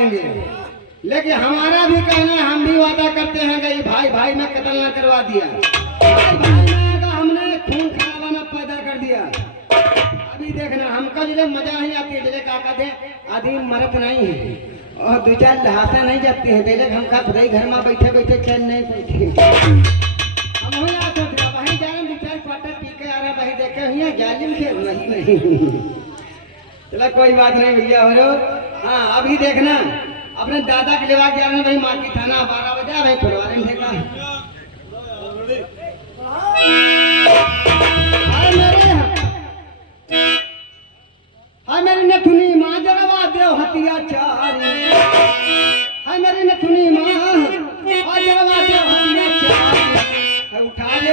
देंगे, लेकिन हमारा भी कहना है, हम भी वादा करते हैं कि भाई भाई में कत्ल न करवा दिया, भाई भाई में हमने खून खराबा न पैदा कर दिया। अभी देखना हमको जो मजा नहीं आती है, जैसे काका थे आदमी मरत नहीं है और दो चार लहासा नहीं जाती है, तेरे हम का खुदाई घर में बैठे बैठे चैन नहीं बैठे। हम वही आ सोच रहा वहीं जा रहे दो चार क्वार्टर पी के आ रहा वही देखे हुए जालिम खेल नहीं। चला कोई बात नहीं भैया हो रो। हाँ अभी देखना अपने दादा के लेवा जा रहे हैं भाई मार्केट थाना 12 बजे भाई खुलवा रहे थे हाय मेरी नथुनी माँ जरवा दे हतिया चारी, हाय मेरी नथुनी माँ जरवा दे हतिया चारी, उठा ले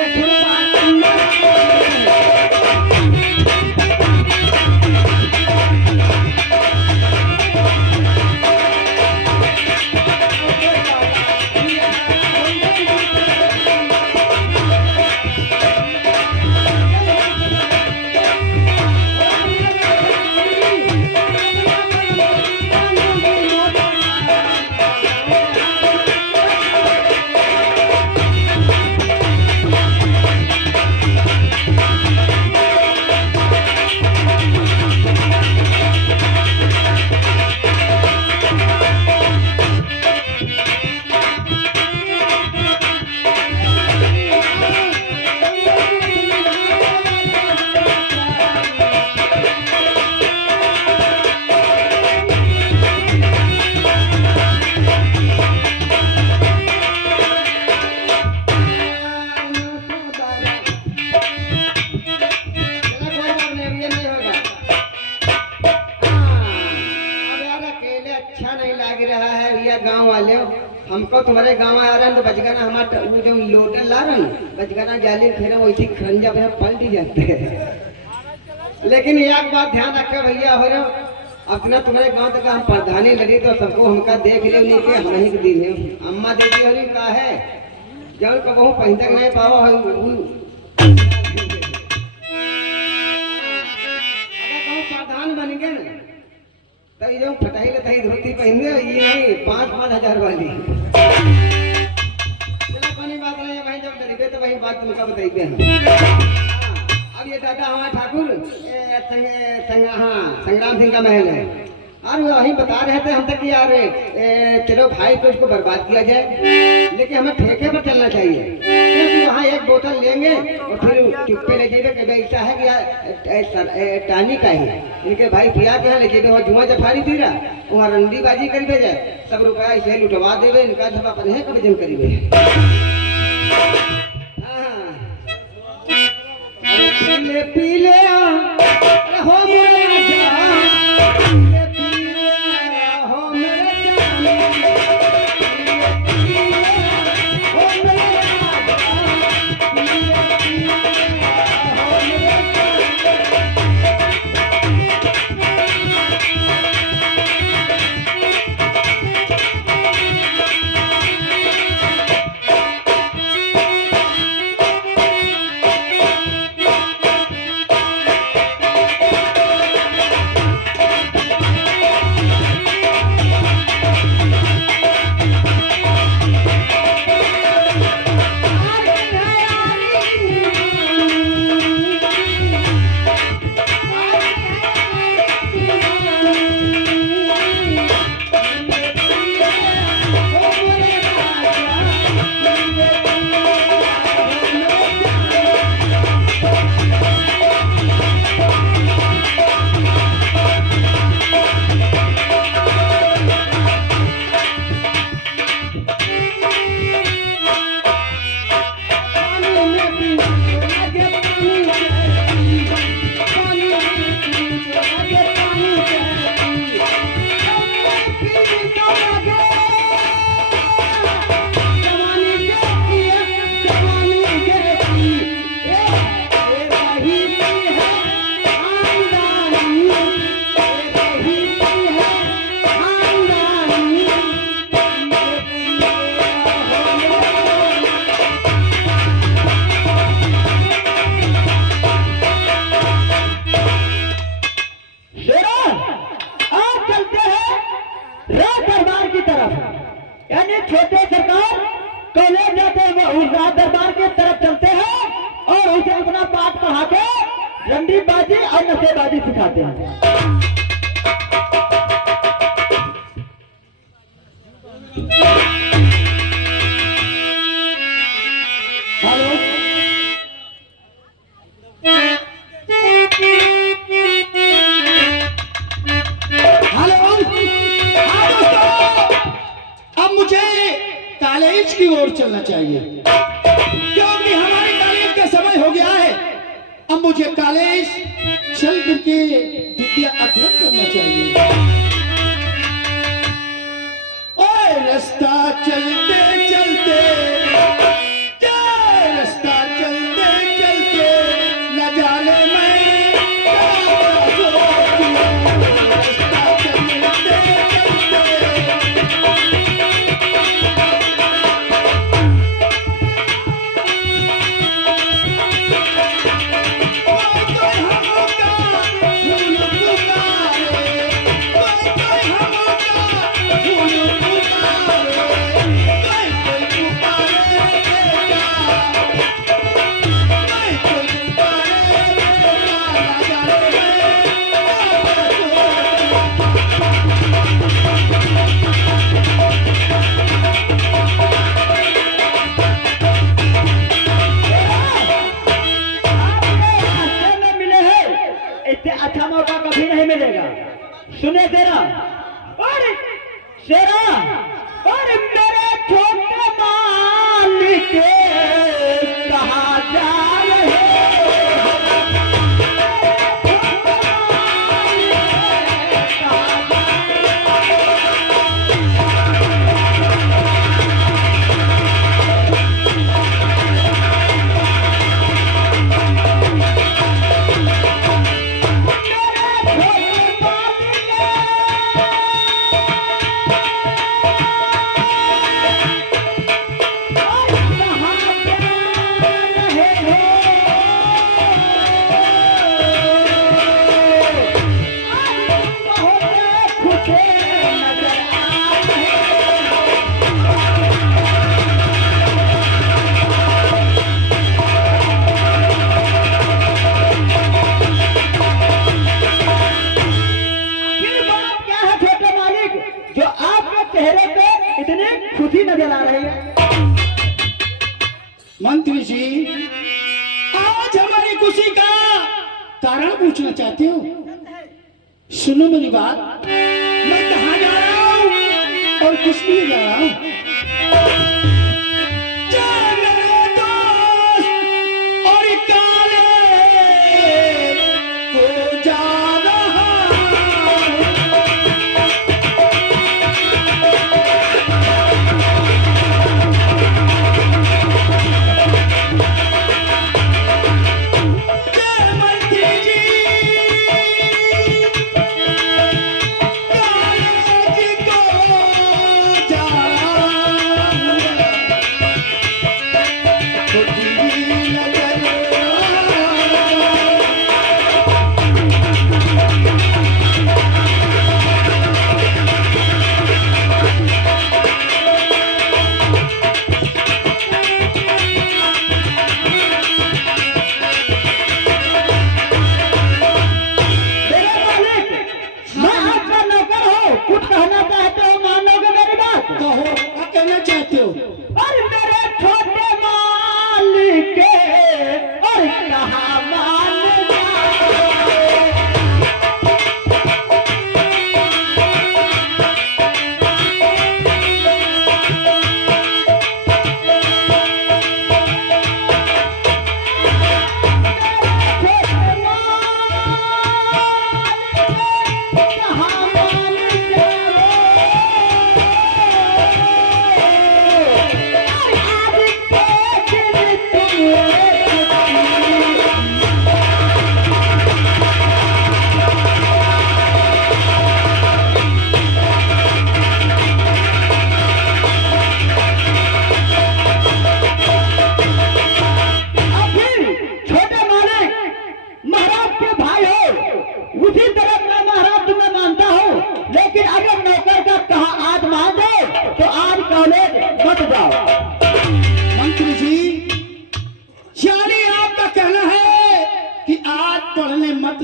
हमको तुम्हारे गाँव आ रहा है तो बचगाना हमारा वो जो लोडर ला रहा है बचगाना जाली फेरा वैसे खरंजा भैया पलट जाते हैं। लेकिन एक बात ध्यान रखे भैया हो रहे अपना तुम्हारे गांव तक हम प्रधानी लड़ी तो सबको हमका देख ले नहीं के हम ही दिन है अम्मा देवी हो रही का है जब को बहु पहन तक नहीं पावा है प्रधान बन गए ना तो ये फटाई ले तही धोती पहन गए ये नहीं 5-5 हजार वाली। चलो कोई बात नहीं भाई जब डरिबे तो वही बात तुमका बताइए हम। अब ये दादा हमारा ठाकुर संग्राम सिंह का महल है और वही बता रहे थे हम तक कि यार चलो भाई को इसको बर्बाद किया जाए लेकिन हमें ठेके पर चलना चाहिए क्योंकि वहाँ एक बोतल लेंगे और फिर टिप्पे ले जाइए कि ऐसा है कि टानी का है इनके भाई पिया के ले जाइए वहाँ जुआ जफारी पी रहा वहाँ रंडीबाजी कर जाए सब रुपया इसे लुटवा देवे इनका सब अपन है कभी जम करीबे पीले पीले हो पढ़ा के रंडीबाजी और नशेबाजी सिखाते हैं। हेलो, अब मुझे कॉलेज की ओर चलना चाहिए क्योंकि हमारे कॉलेज का समय हो गया है। अब मुझे कॉलेज चल करके विद्या अध्ययन करना चाहिए। ओए रास्ता चलते चलते, रास्ता चलते चलते न जाने मैं क्या सोचूं। रास्ता चलते अच्छा मौका कभी नहीं मिलेगा। सुने तेरा और शेरा और मेरे छोटे मालिक कहाँ जा रहे खुशी नजर आ रही है। मंत्री जी, आज हमारी खुशी का कारण पूछना चाहते हो? सुनो मेरी बात, मैं कहाँ जा रहा हूँ और किस लिए जा रहा हूँ? मेरे दोस्त और काले को जा रहा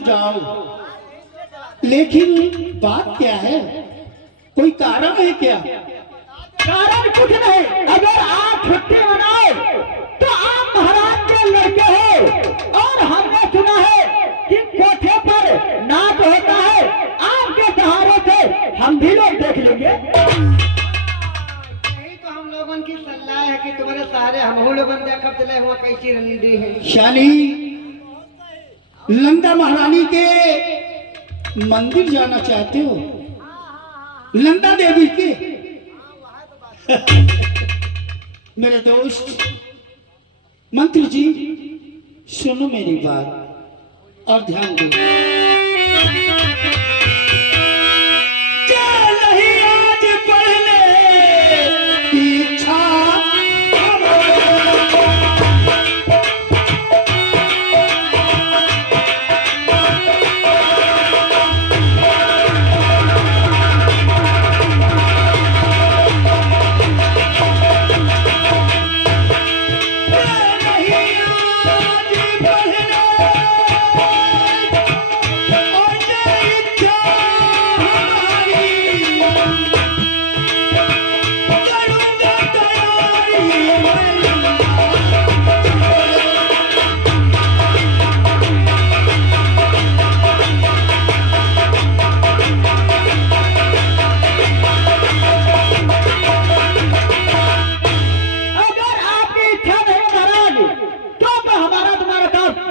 जाओ, लेकिन बात क्या है? कोई कारण है क्या? कारण कुछ नहीं। अगर आप छुट्टी मनाओ तो आप महाराज के लड़के हो, और हमने सुना है कि कोठे पर नाच होता है। आपके सहारे से हम भी लोग देख लेंगे। यही तो हम लोगों की सलाह है कि तुम्हारे सहारे हम लोगन देखब चले हुआ कैसी रंडी है। शानी, नंदा महारानी के मंदिर जाना चाहते हो? नंदा देवी के? मेरे दोस्त मंत्री जी, सुनो मेरी बात और ध्यान दो। क्या नहीं आज पढ़ने की इच्छा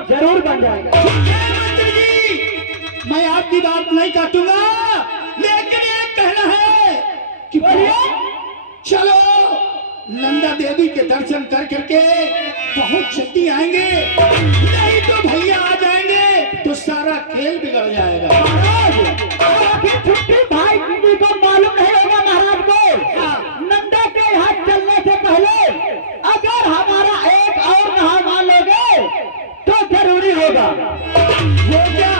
जरूर बन जाएगा। मंत्री जी, मैं आपकी बात नहीं काटूंगा, लेकिन एक कहना है कि बोलिए। चलो नंदा देवी के दर्शन कर करके बहुत जल्दी आएंगे, नहीं तो भैया आ जाएंगे तो सारा खेल बिगड़ जाएगा। महाराज, आपकी छुट्टी भाई जी को मालूम नहीं होगा महाराज को। नंदा के यहाँ चलने से पहले अगर हमारा एक और मेहमान लोगे तो जरूरी होगा। वो क्या?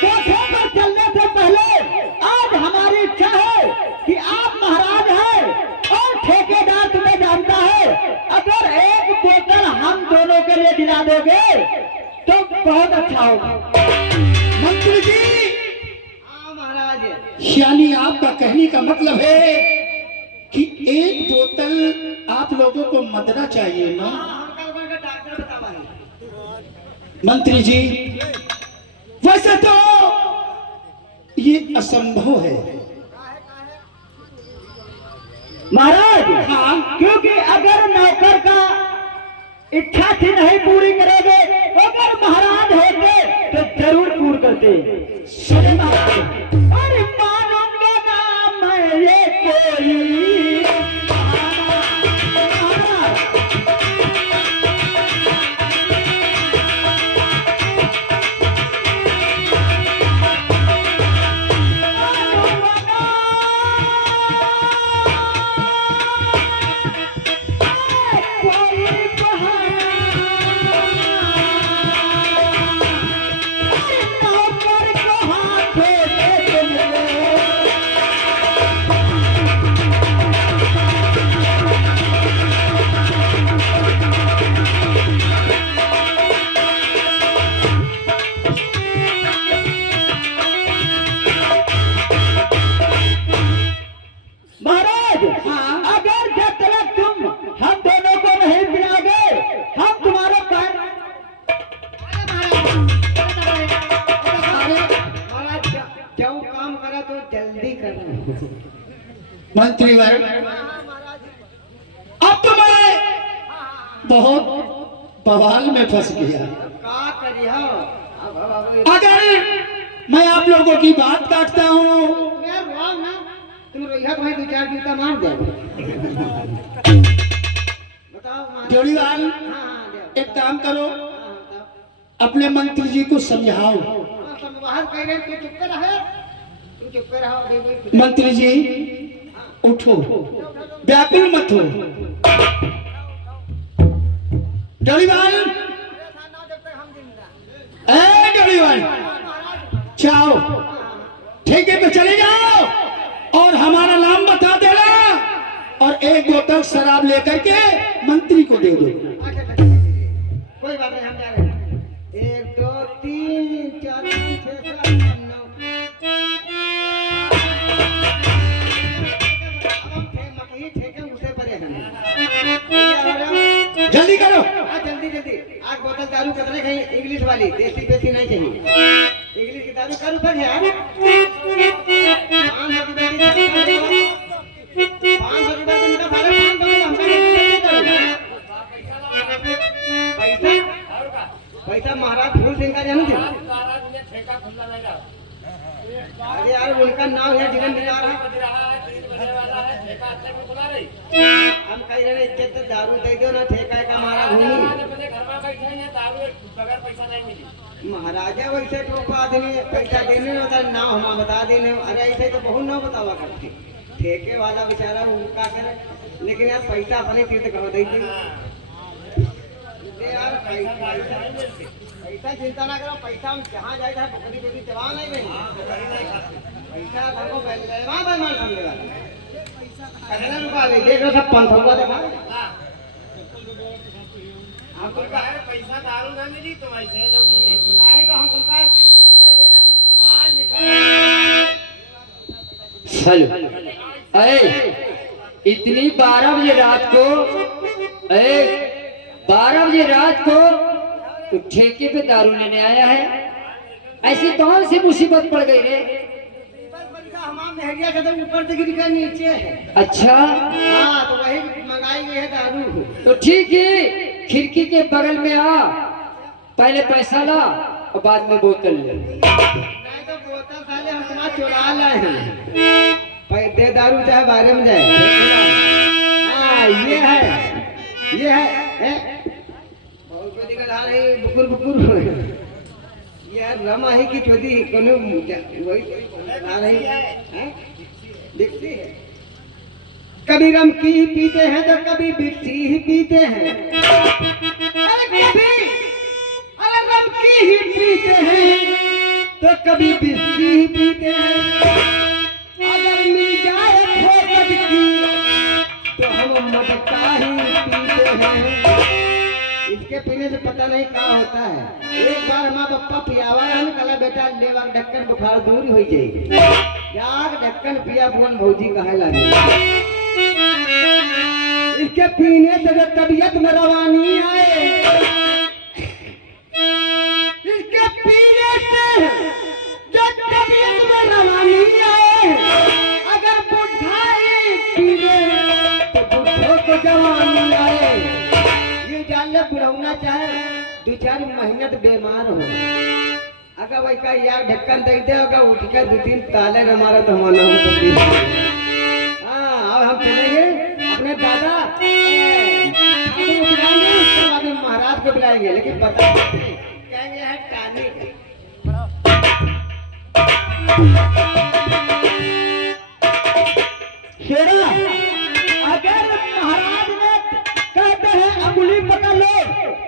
कोठे पर चलने से पहले आज हमारी इच्छा है कि आप महाराज हैं और ठेकेदार तुम्हें जानता है। अगर एक बोतल हम दोनों के लिए दिला दोगे तो बहुत अच्छा होगा। मंत्री जी, हाँ महाराज, यानी आपका कहने का मतलब है कि एक बोतल आप लोगों को मदरा चाहिए ना? हम कल का डॉक्टर बतावा। मंत्री जी, वैसे तो ये असंभव है। महाराज, हाँ। क्योंकि अगर नौकर का इच्छा थी नहीं पूरी करोगे, अगर महाराज होते तो जरूर पूरी करते। सुने महाराज, अरे मानूंगा ना मैं ये कोई मंत्री वर्ग, अब तो मैं बहुत बवाल में फंस गया। का करी हो? अगर मैं आप लोगों की बात काटता हूँ, यार वाह ना, तुम रोइया भाई दो चार जूता मार दे। बताओ मार। जोड़ीवाल, हाँ दे। एक काम करो, हाँ बताओ। अपने मंत्री जी को समझाओ। हाँ संवाद कह रहे तू चुप रहे, तू चुप रहो बेबी। मंत्री जी उठो, व्याकुल मत हो। जोड़ीवाल, ए जोड़ीवाल, जाओ ठेके पे चले जाओ और हमारा नाम बता देना और एक बोतल शराब लेकर के मंत्री को दे दो। अच्छा, कोई बात नहीं, हम जा रहे हैं। एक जल्दी करो। हाँ जल्दी जल्दी। आग बोतल दारू कितने खाई? इंग्लिश वाली, देसी पेशी नहीं चाहिए। इंग्लिश की दारू कर ऊपर यार। 500 रुपए की 500 रुपए की इनका साढ़े 500 में हमको नहीं दारू। पैसा पैसा महाराज फूल सिंह का जानते हैं? अरे यार उनका नाम है जिगन निकार है। हम कह रहे हैं इज्जत से दारू दे दो ना, ठेका का हमारा भूमि। महाराजा वैसे तो आदमी पैसा देने होता नाम हम बता देने। अरे ऐसे तो बहुत नाम बतावा करते। ठेके वाला बेचारा उनका करे, लेकिन यार पैसा अपने तीर्थ कहो दीजिए यार। पैसा चिंता ना करो, पैसा हम जहाँ जाए था बकरी बकरी चबा नहीं रही। पैसा हमको वहाँ बेईमान समझेगा। कितने रुपया ले देख लो सब 500 रुपया देखा। हम तुमका पैसा दारू ना मिली तो ऐसे नहीं तो हम तुमका चलो अरे इतनी 12 बजे रात को, अरे 12 बजे रात को तो ठेके पे दारू लेने आया है? ऐसी कौन सी मुसीबत पड़ गई रे? हमाम नहरिया का तो ऊपर से गिर कर नीचे है। अच्छा हाँ तो वही मंगाई गई है दारू। तो ठीक है, खिड़की के बगल में आ, पहले पैसा ला और बाद में बोतल ले। नहीं तो बोतल साले हम तुम्हारा चुरा लाए हैं। दे दारू चाहे बाहर में जाए। हाँ ये है बहुत को दिक्कत आ रही बुकुर बुकुर यार रमा ही की चोदी कोनो वही आ रही है दिखती है। कभी रम की ही पीते हैं तो कभी बिस्सी ही पीते हैं। अरे रम की ही पीते हैं तो कभी बिस्सी ही पीते हैं। अगर मिल जाए फोकट की तो हम मटका ही पीते हैं। इसके पीने से पता नहीं क्या होता है। एक बार हमारा पप्पा पियावा है, कला बेटा लेवा ढक्कन बुखार दूर हो जाएगी। यार ढक्कन पिया बुन भौजी कहे लगे। इसके पीने से जब तबीयत में रवानी आए, इसके पीने से जब तबीयत में रवानी आए, अगर बुढ़ा ही पीले तो बुढ़ों को जवानी आए। ये जान ले बुढ़ौना चाहे 2-4 महीने तो बीमार हो, अगर वही का यार ढक्कन दे दे होगा उठ के 2-3 ताले न मारे तो हमारा हो सकती है। हाँ अब हम चलेंगे अपने दादा को बुलाएंगे, उसके बाद में महाराज को बुलाएंगे, लेकिन बता कहेंगे है टानिक। शेरा अगर महाराज ने कहते हैं अंगुली पकड़ लो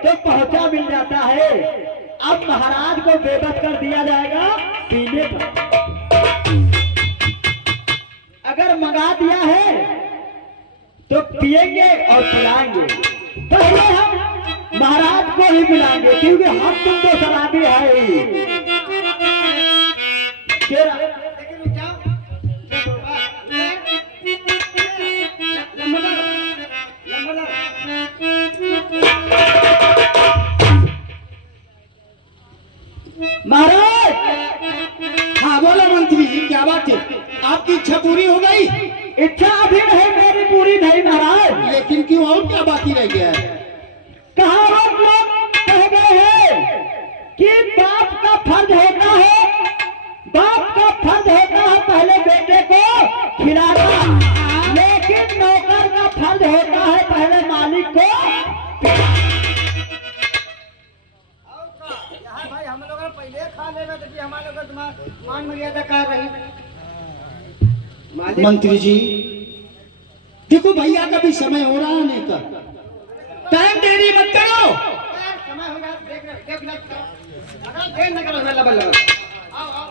तो पहुंचा मिल जाता है। अब महाराज को बेबस कर दिया जाएगा पीने पर। अगर मंगा दिया है तो पिएंगे और पिलाएंगे। पहले हम महाराज को ही मिलाएंगे क्योंकि हम तुम तो शराबी है ही। शेरा लेकिन रुक जाओ, महाराज हाँ बोलो मंत्री जी, क्या बात है? आपकी इच्छा पूरी हो गई? इच्छा अभी नहीं मेरी पूरी नहीं महाराज। लेकिन क्यों, और क्या बाकी रह गया है? कहा हम लोग कह गए हैं कि बाप का फर्ज होता है, बाप का फर्ज होता है पहले बेटे को खिलाना, लेकिन नौकर का फर्ज होता है पहले मालिक को। यार भाई हम लोग पहले खा लेगा तो हमारे लोग मान मर्यादा कर रही। मंत्री जी देखो भैया का भी समय हो रहा है आने का, टाइम देरी मत करो। समय हो गया, देख लो अगर देर न करो लबल लबल आओ आओ।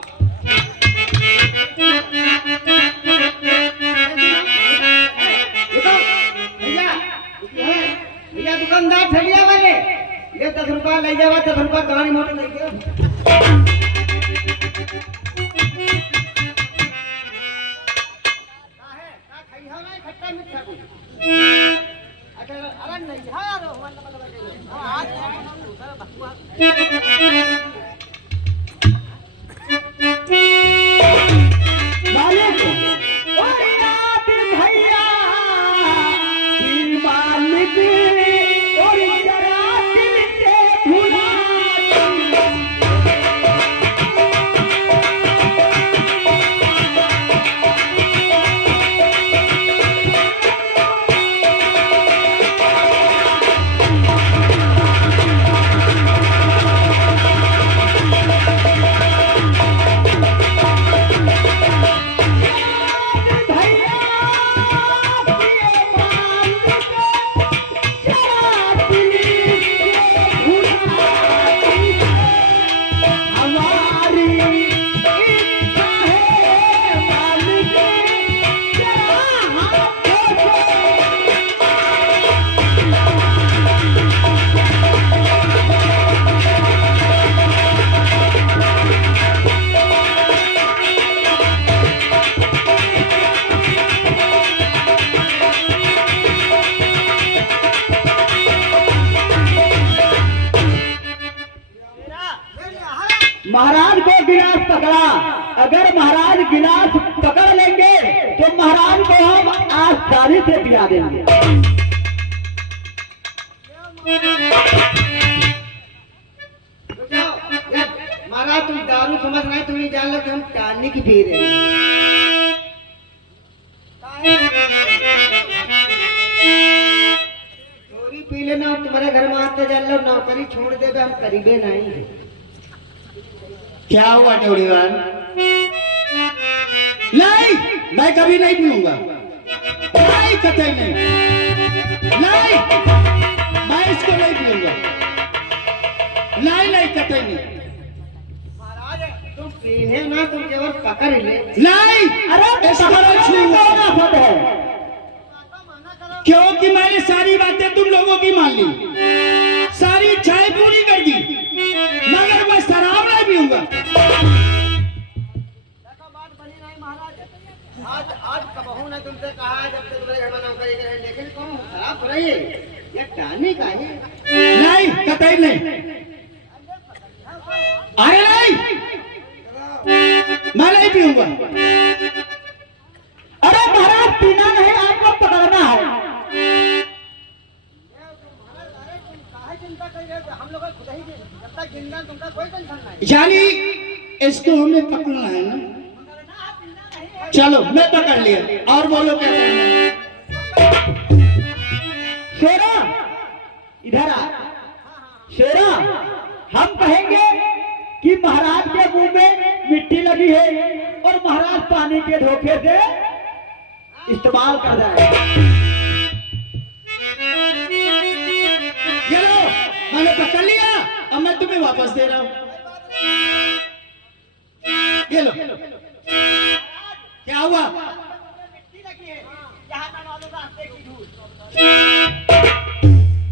भैया भैया दुकानदार ठगिया वाले ले 10 रुपया ले जावा, 10 रुपया कहानी मोटर ले गया। मालिक ओ याद भैया की मालिक और जरा दिल से भुला महाराज को गिलास पकड़ा। अगर महाराज गिलास पकड़ लेंगे तो महाराज को हम आज शादी से पिला देंगे। महाराज तुम दारू समझ रहे, तुम नहीं जान लो कि हम टालने की पी रहे हैं। चोरी पी लेना और तुम्हारे घर में आते जान लो, नौकरी छोड़ दे, हम करीबे नहीं। क्या हुआ ड्योड़ीवान? नहीं, मैं कभी नहीं पीऊंगा। नहीं, कतई नहीं। नहीं, मैं इसको नहीं पीऊंगा। नहीं नहीं, कतई नहीं। महाराज तुम पीने ना, तुम केवल पकड़ ले। नहीं, अरे इसको नहीं छूऊंगा। क्योंकि मैंने सारी बातें तुम लोगों की मान ली, सारी इच्छाएं पूरी कर दी, मगर मैं शराब नहीं पीऊंगा। देखो बात बनी नहीं महाराज। आज कबहू ने तुमसे कहा जब तक तुम्हारे घर में नौकरी करे, लेकिन तुम खराब हो रही है, ये टालने का है। नहीं, कतई नहीं। अरे नहीं, मैं नहीं पीऊंगा। अरे महाराज पीना नहीं, आपको पकड़ना है। चिंता कर रहे हो, हम लोग खुद ही जब तक जिंदा तुमका कोई टेंशन नहीं। यानी इसको हमें पकड़ना है ना? चलो मैं पकड़ लिया, और बोलो क्या करना है? शेरा इधर आ। शेरा, हम कहेंगे कि महाराज के मुंह में मिट्टी लगी है और महाराज पानी के धोखे से इस्तेमाल कर रहा है। ये लो, मैंने पकड़ लिया, अब मैं तुम्हें वापस दे रहा हूँ। ये लो। क्या हुआ?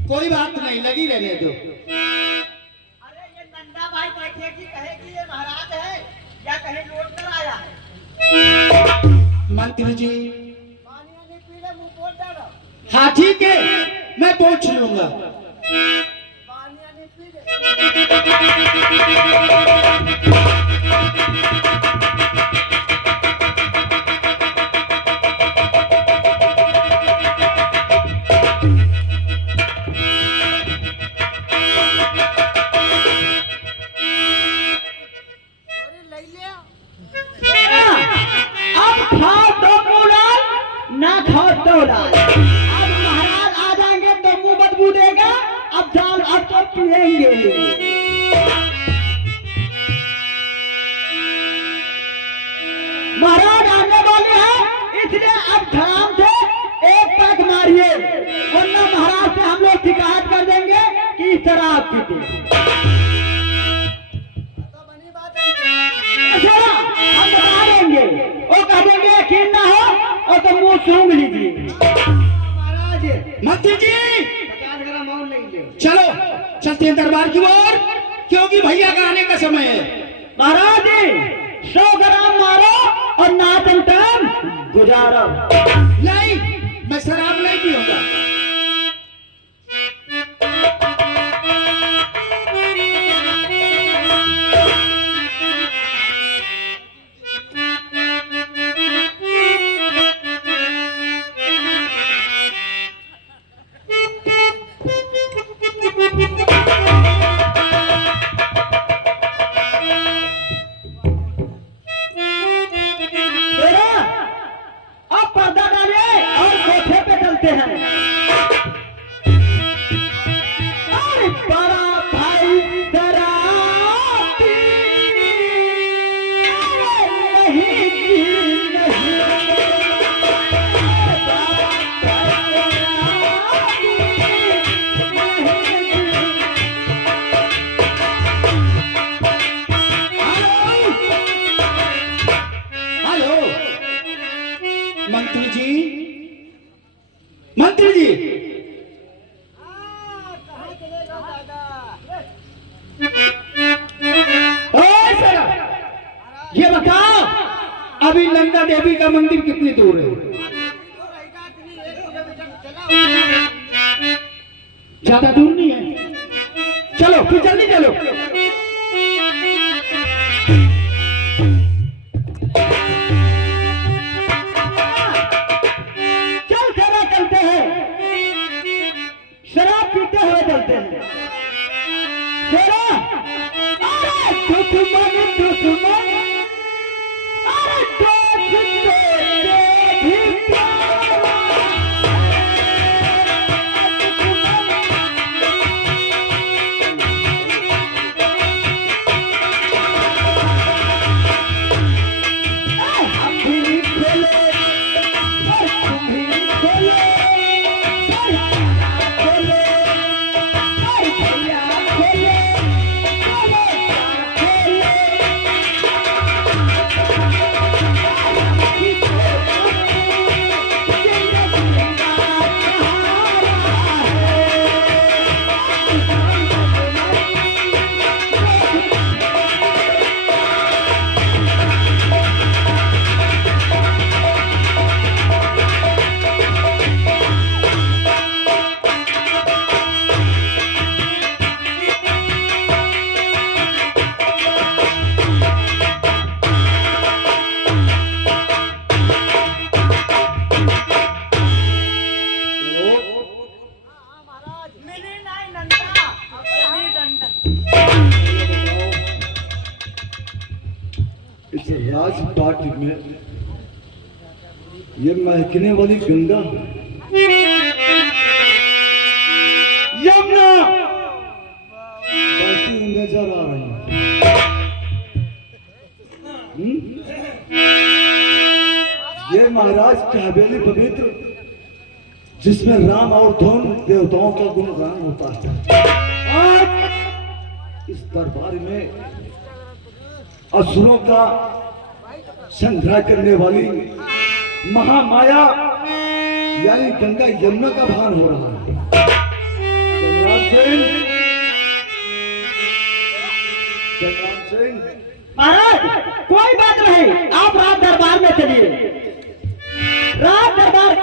कोई बात नहीं, लगी रहने दो। अरे ये नंदा भाई बैठेगी, कहेगी ये महाराज है या कहीं लौट कर आया है। मंत्री जी, पानी नहीं पी ले, मुंह पोत डालो। हाँ ठीक है, मैं पूछ लूंगा। पानी नहीं पी ले। अब खाओ तो मुलाल, ना खाओ तो लाल। अब महाराज आ जाएंगे तो मुंह बदबू देगा। अब जाल अब तो पिएंगे। महाराज आने वाले हैं, इसलिए अब धड़ाम से एक पैक मारिए, वरना महाराज से हम लोग शिकायत कर देंगे कि शराब पीते। तो बनी बात है। अच्छा, हम बता देंगे, वो कह देंगे यकीन ना हो और तो मुंह सूंघ लीजिए। महाराज मंत्री जी, 50 ग्राम और ले ले। चलो चलते हैं दरबार की ओर, क्योंकि भैया का आने का समय है। महाराज 100 ग्राम मारो और नाचन टाइम गुजारो। नहीं, मैं शराब नहीं पीऊंगा। अभी नंदा देवी का मंदिर कितनी दूर है? ज्यादा दूर नहीं है। चलो फिर जल्दी चलो। चल चला चलते हैं, शराब पीते हुए चलते हैं। शेरा, अरे दुश्मन दुश्मन, अरे दोस्त तेरे भी प्यारा। हम भी खोले और तुम भी खोलो, खोलो और भैया खोलो, खोलो इस राजपाट में ये महकने वाली गंगा यमुना बहती हुई नजर आ रही है। ये महाराज की हवेली पवित्र, जिसमें राम और दोनों देवताओं का गुणगान होता है। और इस दरबार में असुरों का संग्रह करने वाली महामाया यानी गंगा यमुना का भान हो रहा है। संग्राम सिंह, संग्राम सिंह, महाराज कोई बात नहीं, आप राज दरबार में चलिए। राज दरबार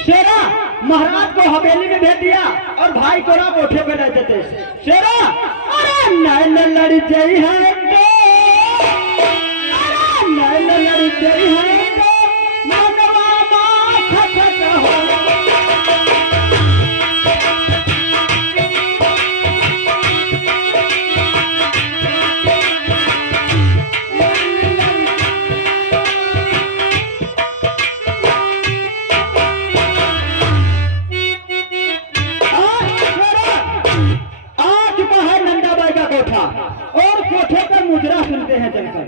शेरा महाराज को हवेली में भेज दिया और भाई को ना कोठे पे रहते थे। शेरा, अरे नैन लड़ जाई है तो, अरे नैन लड़ जाई है तो, मनवा माथा खट हो। और कोठे पर मुजरा सुनते हैं चलकर।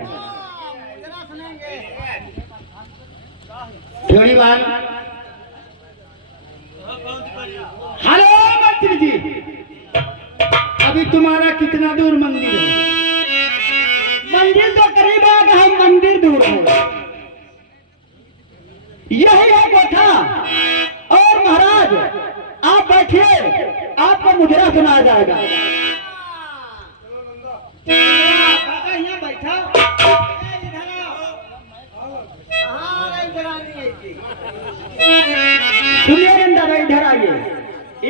थोड़ी बार हेलो मंत्री जी, अभी तुम्हारा कितना दूर मंदिर है? मंदिर तो करीब आ गया, मंदिर दूर है। यही है कोठा। और महाराज आप बैठिए, आपको मुजरा सुनाया जाएगा। सुनिए नंदा भाई, इधर आइए।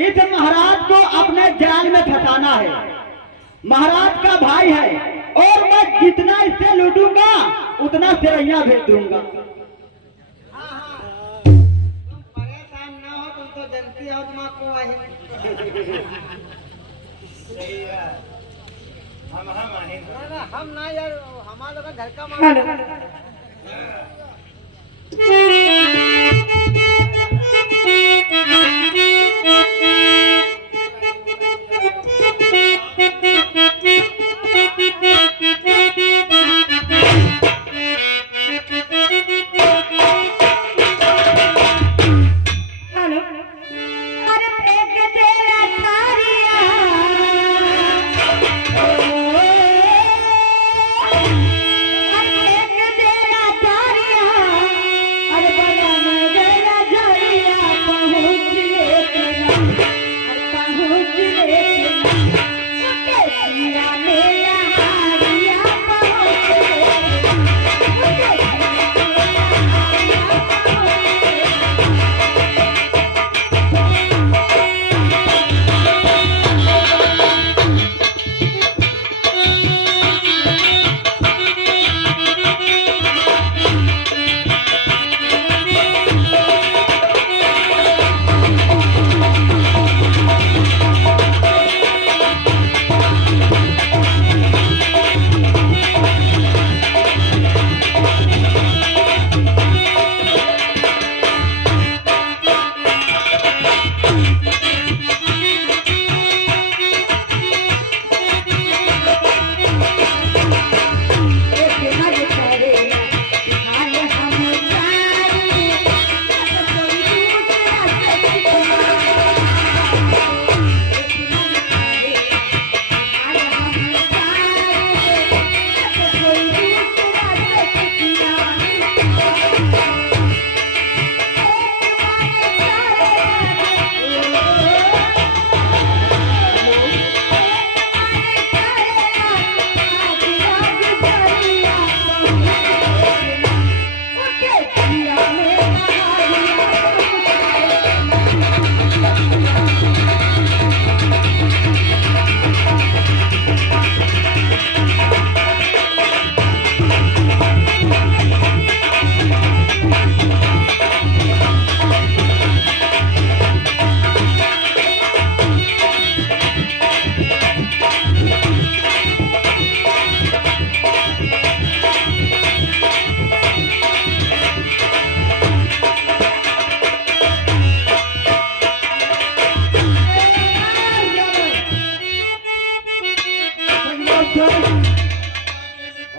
इस महाराज को अपने जाल में फंसाना है। महाराज का भाई है और मैं जितना इससे लूटूंगा उतना सिरैया भेज दूंगा। तुम परेशान ना हो, तुम तो जनती हो, तुम आपको हम ना यार, हमारा लोग घर का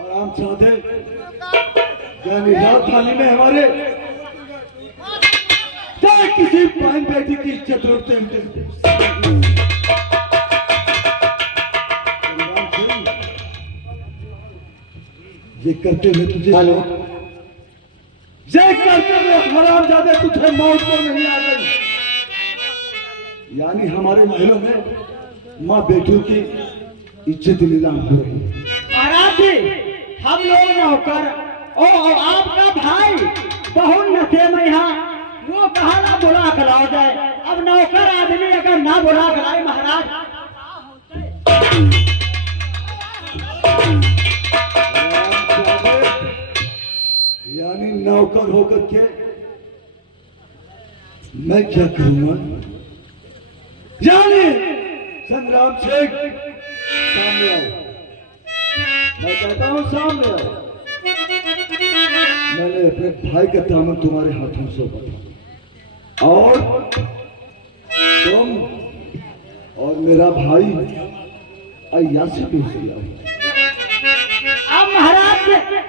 आराम चाहते यानी राजधानी में हमारे चाहे किसी बहन बेटी की इज्जत लूटते हैं। ये करते हुए तुझे हेलो। ये करते हुए हराम ज्यादा तुझे मौत को नहीं आ गई। यानी हमारे महलों में माँ बेटियों की इज्जत नीलाम हो रही है। महाराज जी, हम लोग नौकर और आपका भाई बहुत नशे में यहाँ, वो कहा ना बुला खिलाओ जाए। अब नौकर आदमी अगर ना बुला खिलाए महाराज, यानी नौकर होकर के मैं क्या करूंगा? यानी संग्राम शेख सामने आओ, मैं कहता हूं सामने आओ। मैंने अपने भाई का दामन तुम्हारे हाथों में सौंपा और तुम और मेरा भाई अय्यासी पेश किया। अब महाराज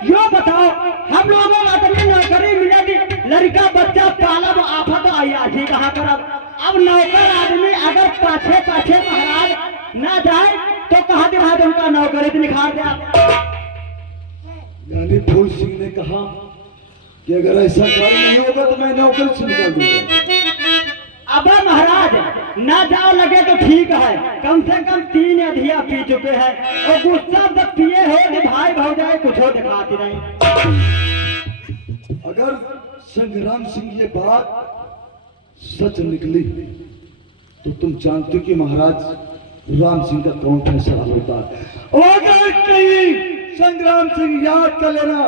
यो बताओ, हम लोगों को अपनी नौकरी मिलेगी, लड़का बच्चा पालब आफत अय्यासी कहाँ करब? अब नौकर आदमी अगर पाछे पाछे महाराज ना जाए तो कहाँ दिखा दे उनका नौकरी निखार दे आप। यानी फूल सिंह ने कहा कि अगर ऐसा कार्य नहीं होगा तो मैं नौकरी से निकाल दूंगा। अब महाराज ना जाओ लगे तो ठीक है, कम से कम 3 अधिया पी चुके हैं और गुस्सा जब पिए हो कि भाई भौजाई कुछ हो दिखाती नहीं। अगर संग्राम सिंह ये बात सच निकली तो तुम जानते कि महाराज राम सिंह का कौन फैसला होता है। और अगर कहीं संग्राम सिंह याद कर लेना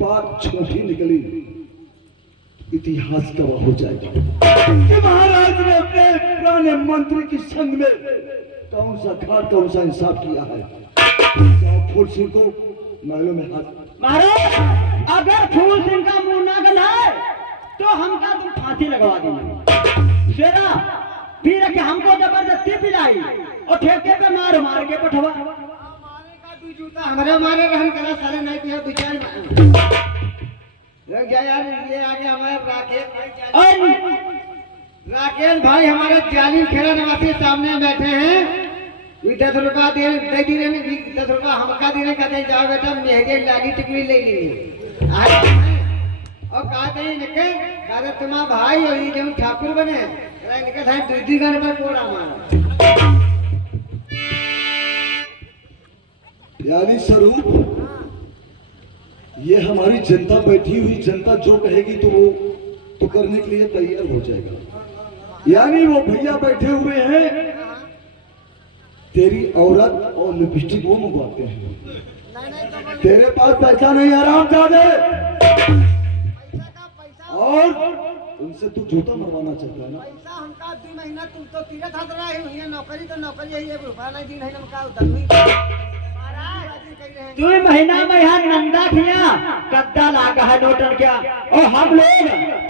बात छोटी निकली, इतिहास गवाह हो जाएगा कि महाराज ने अपने पुराने मंत्री की संग में कौन सा घाट कौन सा इंसाफ किया है। जाओ फूल सिंह को महलों में हाथ। महाराज अगर फूल सिंह का मुंह ना गलाए तो हमका तुम फांसी लगवा देना। शेरा फिर के हमको जबरदस्ती पिलाई और ठेके पे मार मार के पठवा। हमारे मारे रहन करा सारे नहीं पिया बिचार लग गया यार। ये आगे हमारे राकेश भाई हमारे जालिम खेरा निवासी सामने बैठे हैं। 10 रुपया दे दी रहे 10 रुपया हमका दे रहे, कहते जाओ बेटा मेहंगे लागी टिकड़ी ले ली और कहते हैं निके कहते तुम्हारा भाई और ये जो ठाकुर बने निके था दूधी घर पर कोड़ा मारा। यानी स्वरूप ये हमारी जनता बैठी हुई, जनता जो कहेगी तो वो तो करने के लिए तैयार हो जाएगा। यानी वो भैया बैठे हुए हैं, तेरी औरत और लिपस्टिक वो मंगवाते हैं। तेरे पास पैसा नहीं आराम ज्यादा और उनसे तू जूता मरवाना चाहता है ना। पैसा हमका 2 महीना तुम तो तीरथ हाथ रहा है, नौकरी तो नौकरी है, 1 रुपया नहीं दी नहीं हमका उधर 2 महीना में यहाँ नंदा किया कद्दा लागा है नोटन क्या, और हम लोग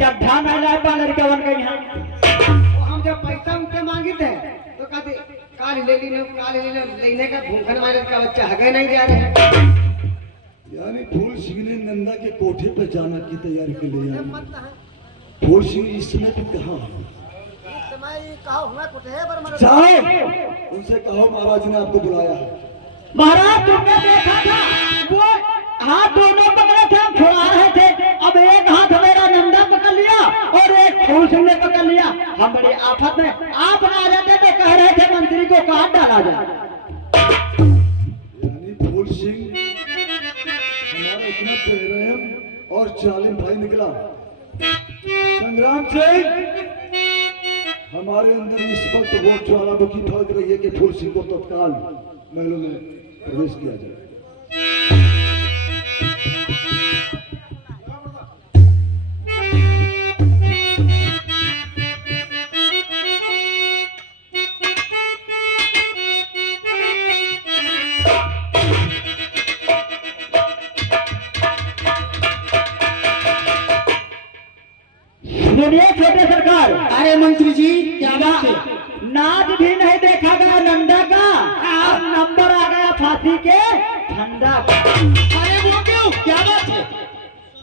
चड्ढा नहीं ला पा लड़के बन गई हैं। हम जब पैसा उनसे मांगे थे तो कहते काल ले लेने का भूखन मारे का बच्चा हगे नहीं जा रहे। यानी फूल सिंह ने नंदा के कोठे पर जाना की तैयारी कर लिया। फूल सिंह इस समय तुम कहाँ जाओ उनसे कहो महाराज ने आपको बुलाया है। महाराज तुमने देखा था वो हाथ दोनों पकड़े थे, हम छुड़ा रहे थे। अब एक हाथ मेरा नंदा पकड़ लिया और एक फूल सिंह ने पकड़ लिया। हम बड़ी आफत में आप आ जाते तो कह रहे थे मंत्री को काट डाला जाए। यानी फूल सिंह हमारा इतना प्रेम और जालिम भाई निकला। संग्राम सिंह हमारे अंदर इस वक्त वो ज्वालामुखी फड़क रही है कि फूल सिंह को तत्काल महलों में प्रवेश किया जाए। सुनिए छोटे सरकार। अरे मंत्री जी क्या बात है? नाच भी नहीं देखा गया नंदा का, अब नंबर आ गया फांसी छाती के ठंडा कर। अरे वो क्यों, क्या बात है?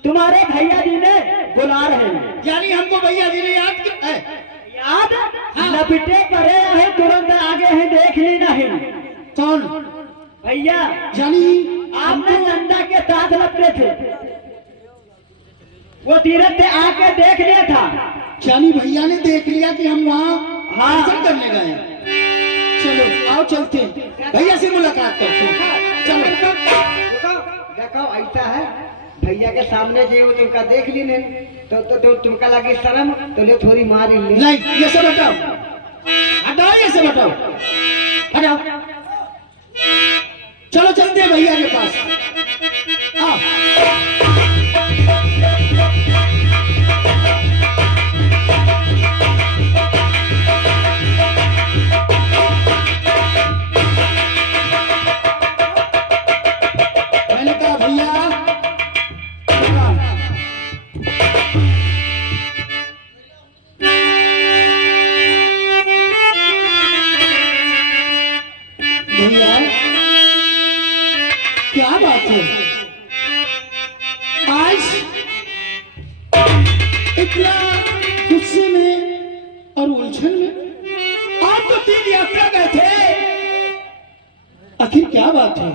तुम्हारे भैया जी ने बुला रहे हैं। यानी हमको भैया जी ने याद किया है? याद हाँ। लपटे पड़े हैं, तुरंत आगे हैं, देख ली नहीं। कौन? भैया यानी आपने नंदा के साथ लपटे थे, वो तीरथ से आके देख लिया था। यानी भैया ने देख लिया कि हम वहाँ हाँ। दर्शन करने गए हैं। चलो आओ चलते हैं, भैया से मुलाकात करते हैं। चलो देखो देखो ऐसा है, भैया के सामने जे वो तुमका देख ली नहीं तो तुमका लगी शर्म, तो ले थोड़ी मार ले। नहीं, ये सब हटाओ, हटाओ ये सब हटाओ, हटाओ। चलो चलते हैं भैया के पास। आओ। मैंने कहा भैया भैया क्या बात है, आज इतना गुस्से में और उलझन में? आप तो 3 यात्रा गए थे, आखिर क्या बात है?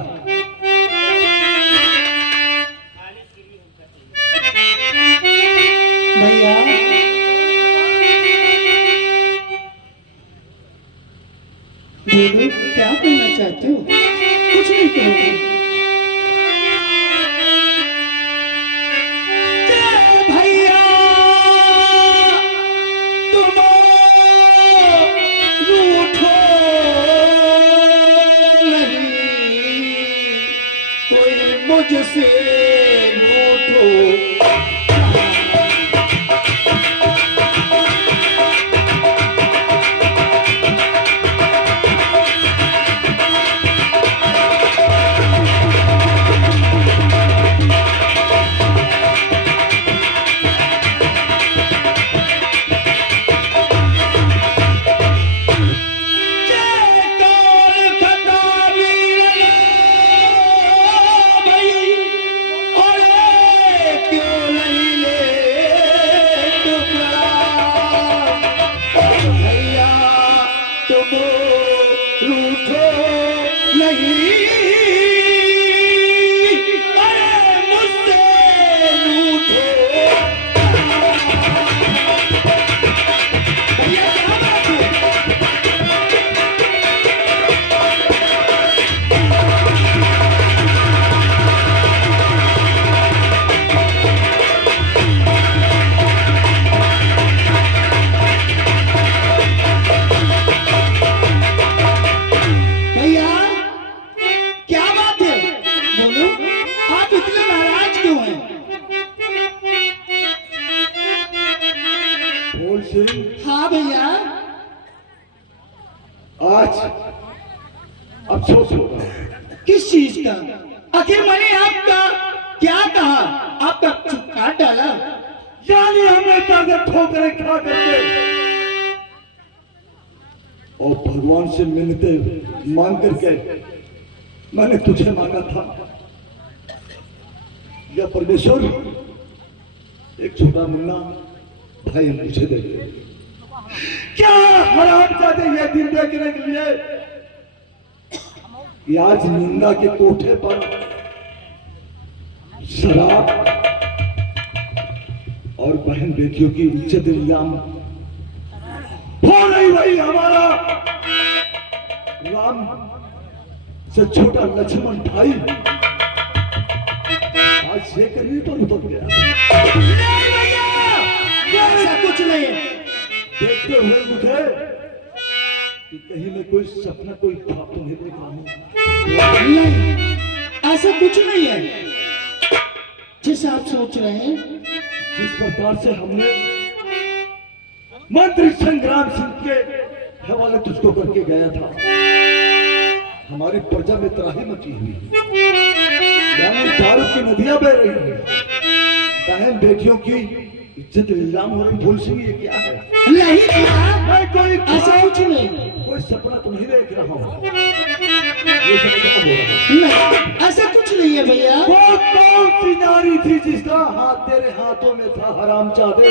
भैया बोलो, क्या कहना चाहते हो? कुछ नहीं कहोगे? भैया तुम रूठो नहीं, कोई मुझसे रूठो। हाँ भैया, आज अफसोस होगा। किस चीज का? आखिर मैंने आपका क्या कहा? आपका चुप काट डाला। यानी हमने ताकत ठोकरें खा करके और भगवान से मिलते मांग करके मैंने तुझे मांगा था, या परमेश्वर एक छोटा मुन्ना भाई मुझे दे दे। क्या हराम चाहते ये दिन देखने के लिए कि आज निंदा के कोठे पर शराब और बहन बेटियों की इज्जत इल्जाम हो नहीं भाई। हमारा राम से छोटा लक्ष्मण भाई आज ये करने पर उतर गया। नहीं भैया, ऐसा कुछ नहीं। देखते हुए मुझे कि कहीं मैं कोई सपना कोई ख्वाब तो नहीं देख रहा हूं। नहीं, ऐसा कुछ नहीं है जैसा आप सोच रहे हैं। जिस प्रकार से हमने मंत्री संग्राम सिंह के हवाले तुझको करके गया था, हमारी प्रजा में त्राही मची हुई, यानी दारू की नदियां बह रही हैं, बहन बेटियों की इज्जत नीलाम हो रही भूल सिंह, ये क्या है? नहीं भैया, मैं कोई ऐसा कुछ नहीं। कोई सपना तो नहीं देख रहा हूँ। ये सब क्या हो रहा है? नहीं, ऐसा कुछ नहीं है भैया। वो कौन सी नारी थी जिसका हाथ तेरे हाथों में था हरामजादे?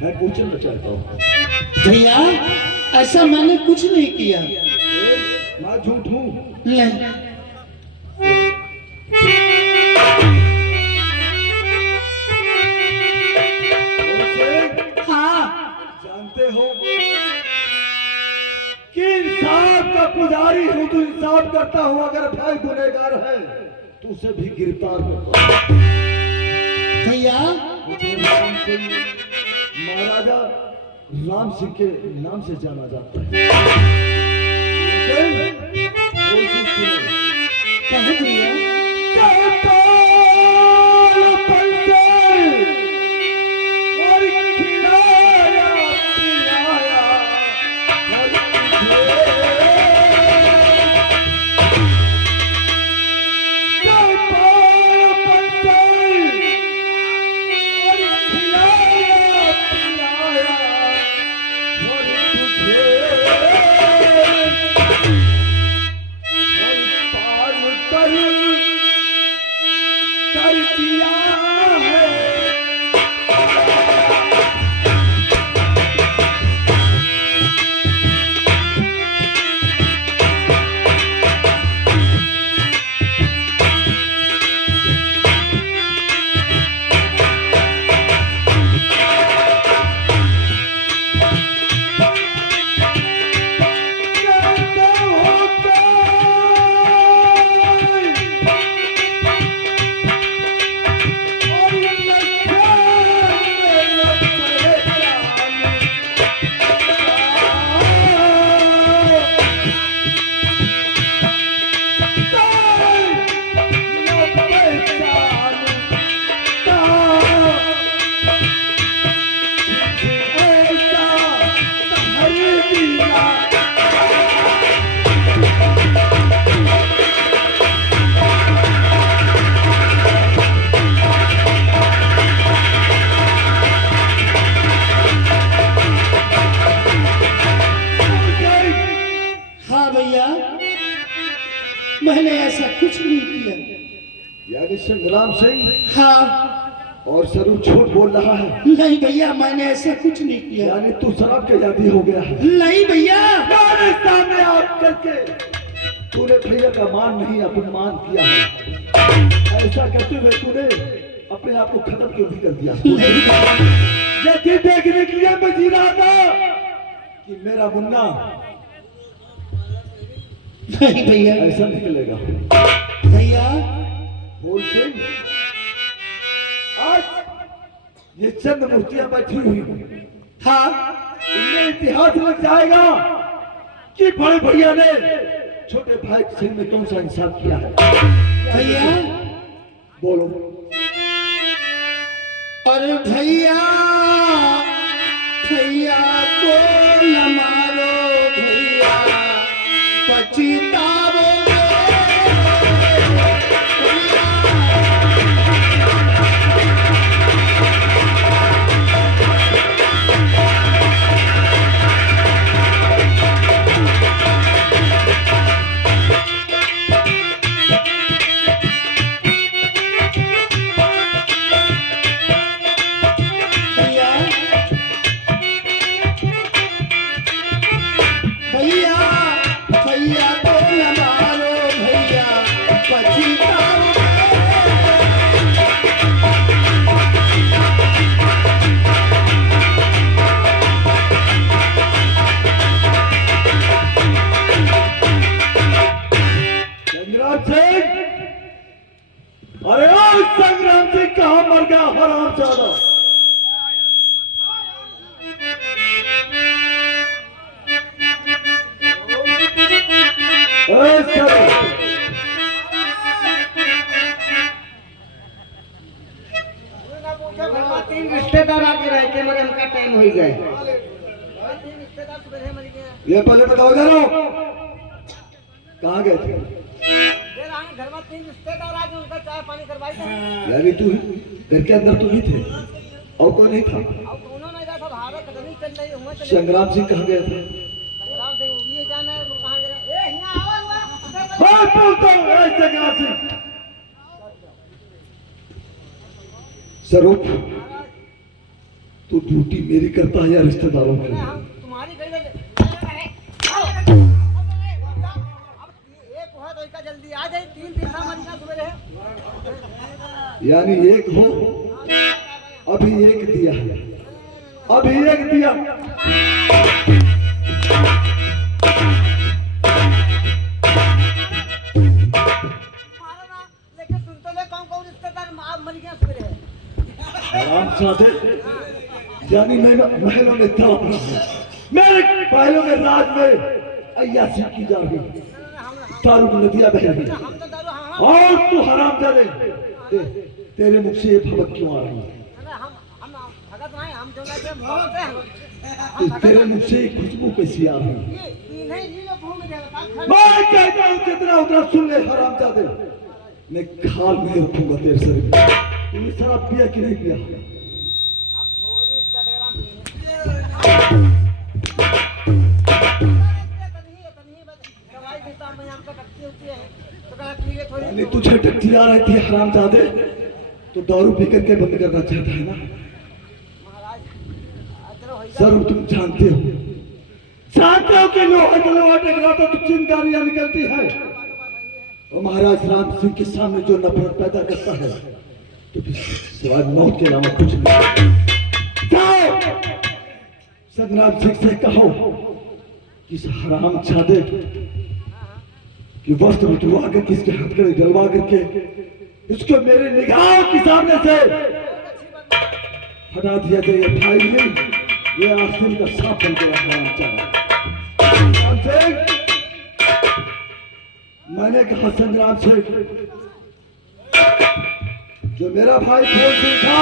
मैं पूछना चाहता हूँ। भैया ऐसा मैंने कुछ नहीं किया। मैं झूठ हूँ? नहीं। हाँ, जानते हो कि इंसाफ का पुजारी हूँ, तो इंसाफ करता हूँ। अगर भाई गुनहगार है तो उसे भी गिरफ्तार करता हूँ। भैया मुझे राम सिंह, महाराजा राम सिंह के नाम से जाना जाता है। लेकिन कोशिश करो। कहे भैया, मैंने ऐसा कुछ नहीं किया। यानी संग्राम सिंह हाँ। और सरू झूठ बोल रहा है? नहीं भैया, मैंने ऐसा कुछ नहीं किया। यानी तू शराब के आदी हो गया है? नहीं भैया। मेरे सामने आप करके तूने भैया का मान नहीं अपमान किया है। ऐसा करते हुए तूने अपने आप को खत्म क्यों नहीं कर दिया? यही देखने के लिए मैं जी रहा था कि मेरा मुन्ना नहीं भैया, ऐसा निकलेगा। भैया बोल सिंह, आज ये चंद मूर्तियां बैठी हुई हाँ, इनमें इतिहास लग जाएगा कि बड़े भैया ने छोटे भाई सिंह में कौन सा इंसाफ किया है। भैया बोलो। अरे भैया, भैया को न मारो भैया, पछताओगे। भैया भैया को न मारो भैया, पछताओगे। संग्राम सिंह, अरे ओ संग्राम सिंह कहाँ मर गया हरामजादा? तीन रिश्तेदार आके रहे के मरे, हमका टाइम हो गए। ये पहले बताओ जरा, कहाँ गए थे? घर में तीन रिश्तेदार आके उनका चाय पानी करवाई। यानी तू घर के अंदर तो नहीं थे? और कोई नहीं था? अब दोनों नहीं रहा था, भारत कटनी चल रही हुआ चले संग्राम सिंह कहाँ गए थे? संग्राम से ये जाना है वो कहाँ गया? ए यहाँ आवा हुआ हाँ, बोलता हूँ, ए, संग्राम सिंह। स्वरूप, तू ड्यूटी मेरी करता है या रिश्तेदारों की? हम तुम्हारी गई अब एक हुआ तो इसका जल्दी आ जाए, 3 दिन महीना सवेरे है। यानी एक हो, अभी एक दिया, अभी एक दिया। मारा ना, लेकिन सुन तो ले कौन रिश्तेदार मर गया सवेरे है। आराम साधे, यानी मैं महलों में तड़प रहा हूँ, मेरे पहलों में राज में अय्यासी की जा रही, दारू की नदियां बह रही, हम तो दारू हाँ और तू हराम जादे, तेरे मुख से ये भवक क्यों आ रही है? हम भगत नहीं, हम जो लगे भगत हैं। तेरे मुख से ये खुशबू कैसी आ रही है? ये लोग घूम जाएगा। मैं कहता हूँ जितना उतना सुन ले हराम जादे, मैं खाल में रखूंगा तेरे शरीर में। तूने शराब पिया कि नहीं पिया? हम थोड़ी टकराम दवाई देता मैं हमको टकती होती है तो कहा ठीक है थोड़ी यानी तुझे टट्टी आ रही थी हराम जादे, तो दारू पी करके बंद करना चाहता है ना? महाराज चलो हो सर तुम जानते हो कि लोहा टकराता तो चिंगारियां निकलती है, और महाराज राम सिंह के सामने जो नफरत पैदा करता है तो फिर सिवाय मौत के अलावा कुछ नहीं। जाओ संग्राम सिंह से कहो कि इस हराम छादे कि वस्त्र उतरवा कर किसके हथकड़े जलवा करके इसको मेरे निगाह के सामने से हटा दिया जाए। ये भाई नहीं, ये आस्तीन का सांप बन के रखना चाहिए। मैंने कहा संग्राम से जो मेरा भाई बोल सिंह था,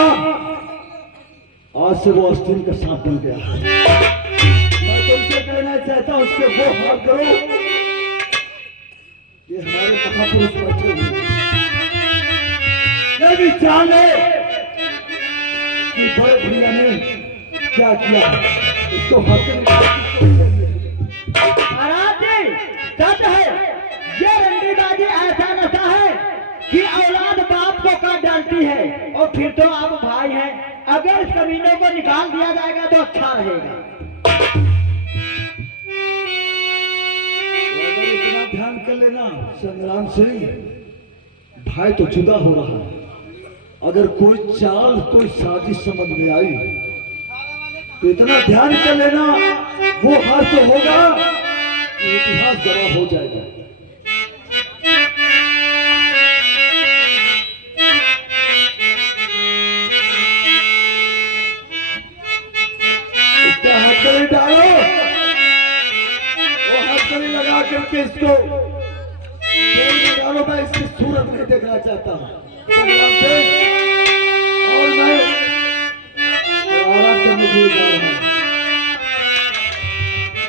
आज से वो आस्तीन का सांप बन गया। मैं तुमसे कहना चाहता हूं उसके वो हाथ करो कि हमारे महापुरुष बैठे हुए ये भी जाने कि बड़े भैया ने क्या किया, इसको महाराज जी सच है, ये रंडीबाजी ऐसा नशा है कि औलाद बाप को काट डालती है, और फिर तो आप भाई हैं, अगर इस कमीने को निकाल दिया जाएगा तो अच्छा रहेगा। अगर इतना ध्यान कर लेना संग्राम सिंह, भाई तो जुदा हो रहा है, अगर कोई चाल कोई साजिश समझ में आई तो इतना ध्यान कर लेना वो हार तो होगा, इतिहास गवाह हो जाएगा। इसका हथकड़ी डालो, वो हथकड़ी लगा करके इसको तेल में डालो। मैं इसकी सूरत नहीं देखना चाहता संग्राम सिंह, और मैं आराम करने के लिए जा रहा हूं।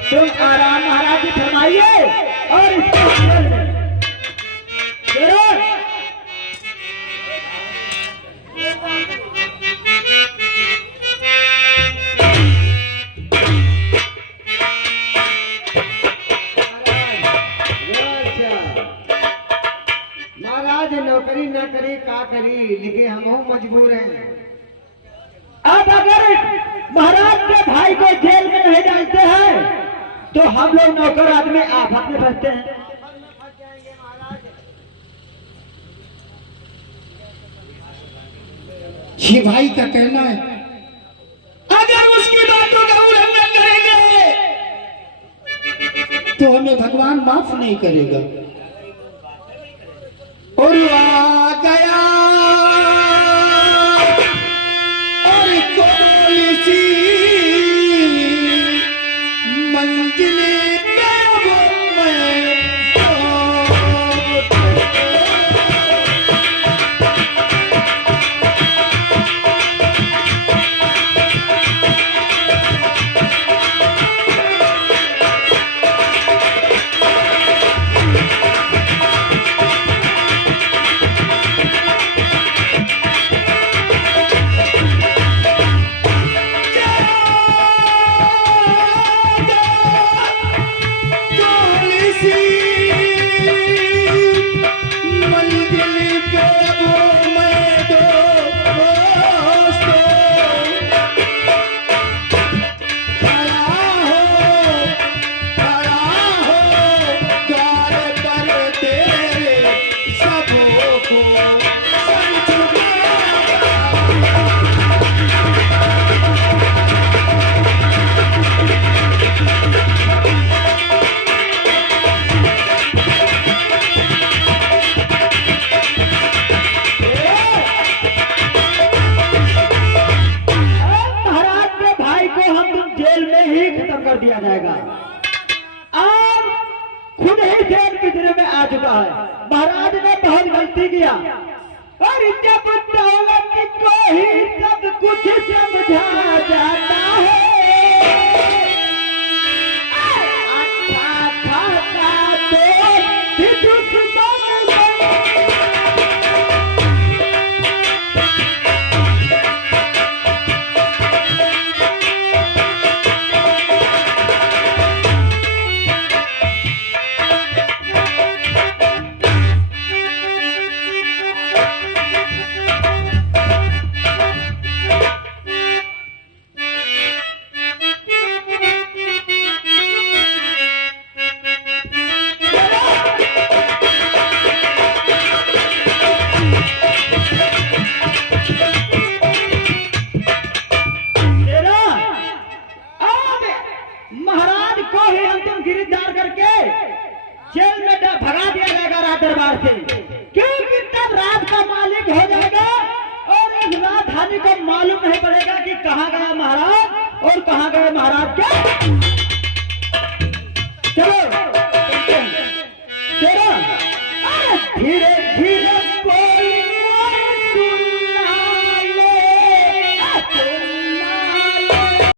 तुम आराम महाराज जी फरमाइए, और इसको अंदर में जरूर महाराज नौकरी न करी का करी, लेकिन हम मजबूर हैं। अब अगर महाराज के भाई को जेल में नहीं डालते हैं तो हम लोग नौकर आदमी आफत में फंसते हैं। ये भाई का कहना है अगर उसकी बातों का उल्लंघन करेंगे तो हमें भगवान माफ नहीं करेगा। और आ गया और कोई सी मंजिल में वो मैं गया। और जब दौलत को ही सब कुछ समझा जाता है, अच्छा खासा तो दुश्मन बन। महाराज को ही अंतिम गिरफ्तार करके जेल में भगा दिया जाएगा राज दरबार से, क्योंकि तब राज का मालिक हो जाएगा और इस राजधानी को मालूम नहीं पड़ेगा कि कहाँ गया महाराज और कहाँ गए महाराज के